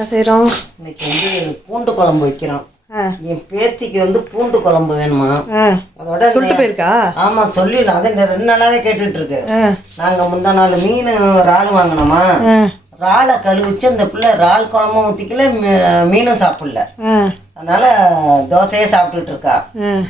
என்ன செய்கிறோம் இன்னைக்கு வந்து பூண்டு குழம்பு வைக்கிறோம். என் பேத்திக்கு வந்து பூண்டு குழம்பு வேணுமா? அதோட சொல்லிட்டு போயிருக்கா? ஆமா சொல்லிடலாம். அது ரெண்டு நாளாவே கேட்டுட்டு இருக்கு நாங்க முந்தா நாள் மீன் இறால் வாங்கினோமா? இறாலை கழுவிச்சு அந்த பிள்ளை இறால் குழம்பும் ஊற்றிக்கல மீனும் சாப்பிடல. அதனால தோசையே சாப்பிட்டுட்டு இருக்கா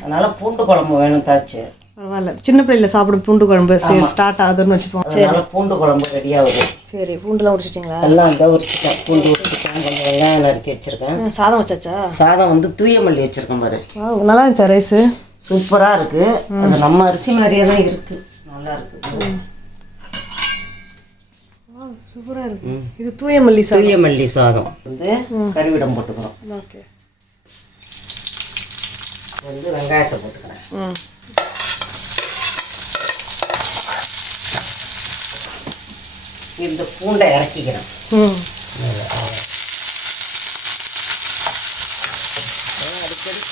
அதனால பூண்டு குழம்பு வேணும் தாச்சு. பரவாயில்ல. சின்ன பிள்ளைல சாப்பிட பூண்டு குழம்பு சரி ஸ்டார்ட் ஆகுதுன்னு வச்சுப்போம். அதனால பூண்டு குழம்பு ரெடியாகுது சரி பூண்டுலாம் உடிச்சிட்டிங்களா எல்லாம் இதை உரிச்சிட்டேன் பூண்டு உரிச்சிட்டேன் கொஞ்சம் வெங்காயம் நறுக்கி வச்சிருக்கேன். சாதம் வச்சாச்சா? சாதம் வந்து தூய மல்லி வச்சிருக்கேன் பாரு. ஆ நல்லா இருந்துச்சா ரைஸு சூப்பரா இருக்கு. அது நம்ம அரிசி மாதிரியே தான் இருக்கு. நல்லா இருக்கு. சூப்பராக இருக்கு. இது தூய மல்லி சாதம். தூய மல்லி சாதம். வந்து கறிவிடம் போட்டுக்கிறோம். ஓகே. வந்து வெங்காயத்தை போட்டுக்கிறேன். ம். இந்த பூண்டை இறக்கிக்கிறேன். ம்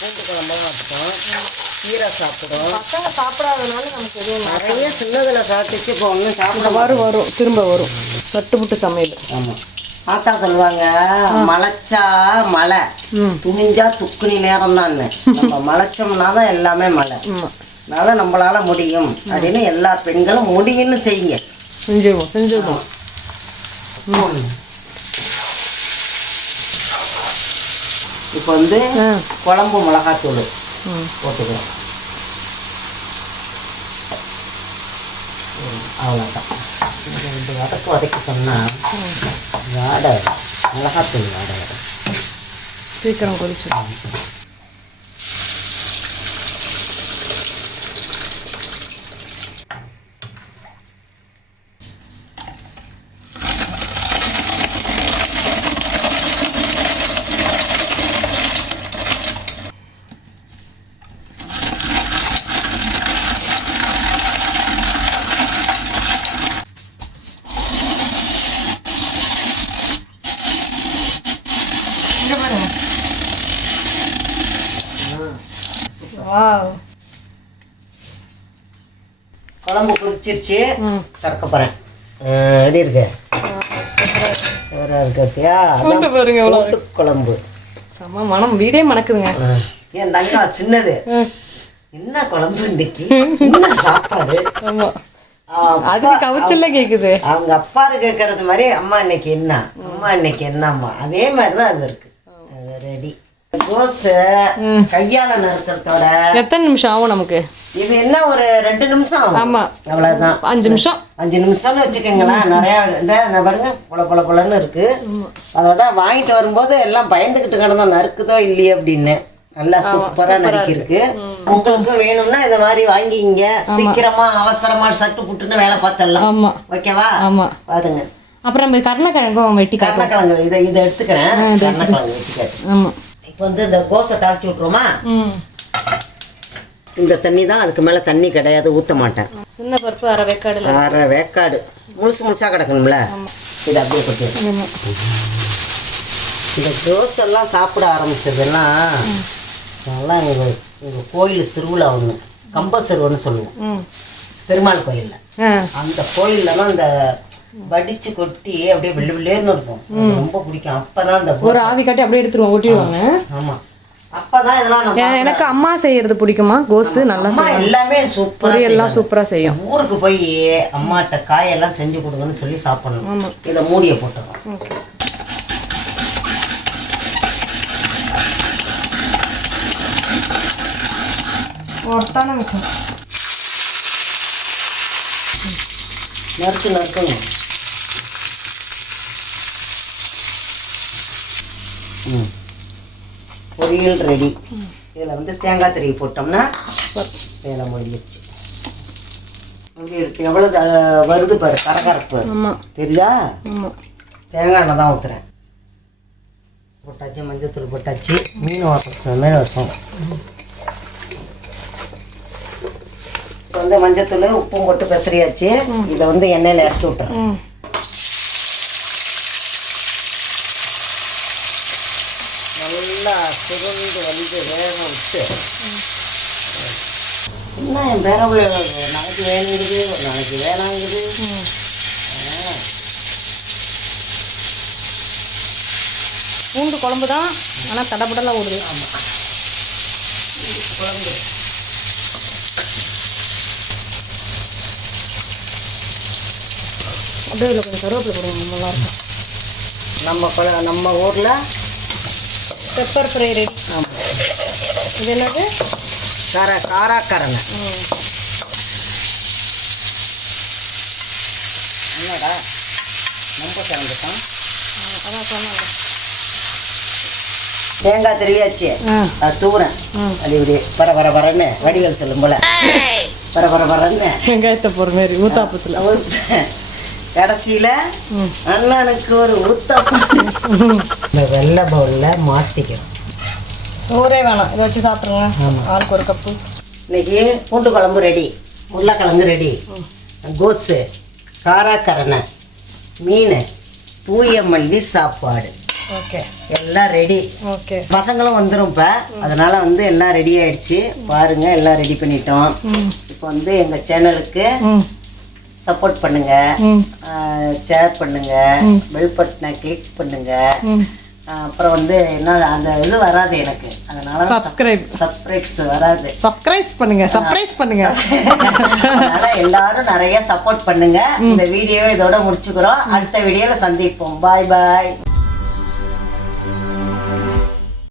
பூண்டு குழம்பு வச்சுக்கோம் கீரை சாப்பிடும் பசங்க சாப்பிடாதனால நமக்கு எதுவும் நிறைய சின்னதுல சாப்பிட்டுச்சு இப்போ ஒன்றும் சாப்பிட வரும் வரும் திரும்ப வரும் சட்டு புட்டு சமையல். ஆமாம் ஆத்தா சொல்லுவாங்க மலைச்சா மழை துணிஞ்சா துக்குனி நேரம் தான் நம்ம மலைச்சோம்னா தான் எல்லாமே மழை அதனால நம்மளால முடியும். அப்படின்னு எல்லா பெண்களும் முடியும்னு செய்யுங்க. செஞ்சிருவோம் செஞ்சிருவோம். இப்போ வந்து குழம்பு மிளகாத்தூள் போட்டுக்கிறோம். அவ்வளோதான் ரெண்டு வதக்கு வதக்கிட்டோம்னா வாடை. மிளகாத்தூள் வாடை வரும் சீக்கிரம் கொதிச்சிடும் வாவ் குழம்பு கொதிச்சிருச்சு திறக்க போகிறேன் எப்படி இருக்கு? சூப்பராக இருக்கு பார்த்தியா அதான் பாருங்க எவ்வளோ பூண்டு குழம்பு. செம்ம மனம் வீடே மணக்குதுங்க. என் தங்கா சின்னது? என்ன குழம்பு இன்னைக்கு? என்ன சாப்பாடு? அதுக்கு கவுச்சல்ல கேக்குது. அவங்க அப்பாரு கேட்கறது மாதிரி அம்மா இன்னைக்கு என்ன? அம்மா இன்னைக்கு என்னம்மா? அதே மாதிரி தான் அது இருக்கு. அது கோஸு கையால நறுக்கிறதோட. எத்தனை நிமிஷம் ஆகும் நமக்கு? இது என்ன ஒரு ரெண்டு நிமிஷம் ஆகும்? ஆமா. அவ்வளவுதான். அஞ்சு நிமிஷம். அஞ்சு நிமிஷம்னு வச்சுக்கோங்களேன். நிறையா இந்த இந்த பாருங்க பொல பொல பொலன்னு இருக்கு. அதோட வாங்கிட்டு வரும்போது எல்லாம் பயந்துக்கிட்டு கிடந்தோம் நறுக்குதோ இல்லையே அப்படின்னு. நல்லா சூப்பரா நறுக்கிருக்கு உங்களுக்கு வேணும்னா இந்த மாதிரி வாங்கிங்க சீக்கிரமா அவசரமா சட்டு புட்டுன்னு வேலை பார்த்தலாம் ஆமா. ஓகேவா? ஆமா. பாருங்க. அப்புறம் நம்ம கருணக்கிழங்கும் வெட்டி கருணக்கிழங்கு இதை இதை எடுத்துக்கிறேன். கருணக்கிழங்கு வெட்டிக்காட்டு ஆமா. இப்போ வந்து இந்த கோஸை தாளிச்சு விட்ருவோமா இந்த தண்ணி தான் அதுக்கு மேலே தண்ணி கிடையாது ஊற்ற மாட்டேன். சின்ன பருப்பு அரை வேக்காடுல அரை வேக்காடு. முழுசு முழுசாக கிடக்கணும்ல? இதை அப்படியே கொட்டி ஆமா. இந்த தோசை எல்லாம் சாப்பிட ஆரம்பிச்சதெல்லாம் அதெல்லாம் எங்கள் எங்கள் கோயில் திருவிழா ஒன்று கம்பசருவன்னு சொல்லுவோம். பெருமாள் கோயிலில். அந்த கோயிலில் தான் இந்த வடிச்சு கொட்டி அப்படியே வெள்ளை வெள்ளேர்னு இருக்கும். ரொம்ப பிடிக்கும். அப்போ தான் இந்த ஒரு ஆவி காட்டி அப்படியே எடுத்துருவோம் ஒட்டிடுவாங்க ஆமாம் அப்போ தான் இதெல்லாம் நான் ஏன் எனக்கு அம்மா செய்யறது பிடிக்குமா? கோஸு நல்லா அம்மா எல்லாமே சூப்பராக எல்லாம் சூப்பரா செய்யும். ஊருக்கு போய் அம்மாட்ட காயெல்லாம் செஞ்சு கொடுங்கன்னு சொல்லி சாப்பிடணும். ஆமா. இதை மூடியை ஓகே. ஒருத்தான விஷயம் நறுக்கு நறுக்குங்க ம். பொரியல் ரெடி. இதில் வந்து தேங்காய் திருவி போட்டோம்னா வேலை முடிஞ்சிருச்சு. இங்கே இருக்கு. எவ்வளோ த- வருது பாரு கரகரப்பு. தெரியுதா? தேங்காய் எண்ணெய் தான் ஊற்றுறேன் போட்டாச்சு மஞ்சத்தூள் போட்டாச்சு. மீன் வருஷம் மீன் வருஷம் இப்போ வந்து மஞ்சத்தூள் உப்பும் போட்டு பெசரியாச்சு இதை வந்து எண்ணெயில் இறக்கி விட்டுறேன். நல்லா சுருண்டு வந்து வேக விட்டு. என்ன என் பேர நகைச்சு நாளைக்கு வேணுங்குது ஒரு நாளைக்கு வேணாங்குது. பூண்டு குழம்பு தான் ஆனால் தடபடலாம் ஓடுது குழம்பு அப்படியே இதில் கொஞ்சம் கருவேப்பிலை போடுவோம் நல்லா இருக்கும். நம்ம குழ நம்ம ஊரில் பெப்பர் ஃப்ரை ரெடி ஆமாம் இது என்னது? காரா காராக்கரணை ம் என்னடா? ரொம்ப கலந்துட்டோம் அதான் சொன்னாங்க. தேங்காய் திருவியாச்சு. அது தூரேன். அது இப்படி பர பர பரன்னு வடிகள் சொல்லும் போல. பர பர பரன்னு வெங்காயத்தை போகிற மாதிரி ஊத்தாப்பத்தில். கடைசியில் அண்ணனுக்கு ஒரு ஊத்தப்பம் இந்த வெள்ளை பவுலில் மாற்றிக்கிறோம் சோறே வேணாம். இதை வச்சு சாப்பிட்ருங்க. ஆளுக்கு ஒரு கப்பு. இன்னைக்கு பூண்டு குழம்பு ரெடி. உருளைக்கிழங்கு ரெடி. கோஸு காராக்கரணை மீன் தூய மல்லி சாப்பாடு. ஓகே. எல்லாம் ரெடி. ஓகே. பசங்களும் வந்துடும் இப்போ. அதனால வந்து எல்லாம் ரெடி ஆயிடுச்சு. பாருங்க எல்லாம் ரெடி பண்ணிட்டோம். இப்போ வந்து எங்கள் சேனலுக்கு சப்போர்ட் பண்ணுங்க. ஷேர் பண்ணுங்க. பெல் பட்டனை கிளிக் பண்ணுங்க. அப்புறம் வந்து என்ன அந்த இது வராது எனக்கு. அதனால Subscribe. சப்ஸ்கிரைப்ஸ் வராது. சப்ஸ்கிரைஸ் பண்ணுங்க. சர்ப்ரைஸ் பண்ணுங்க. அதனால எல்லாரும் நிறைய சப்போர்ட் பண்ணுங்க. இந்த வீடியோவை இதோட முடிச்சுக்கிறோம். அடுத்த வீடியோல சந்திப்போம். பாய் பாய்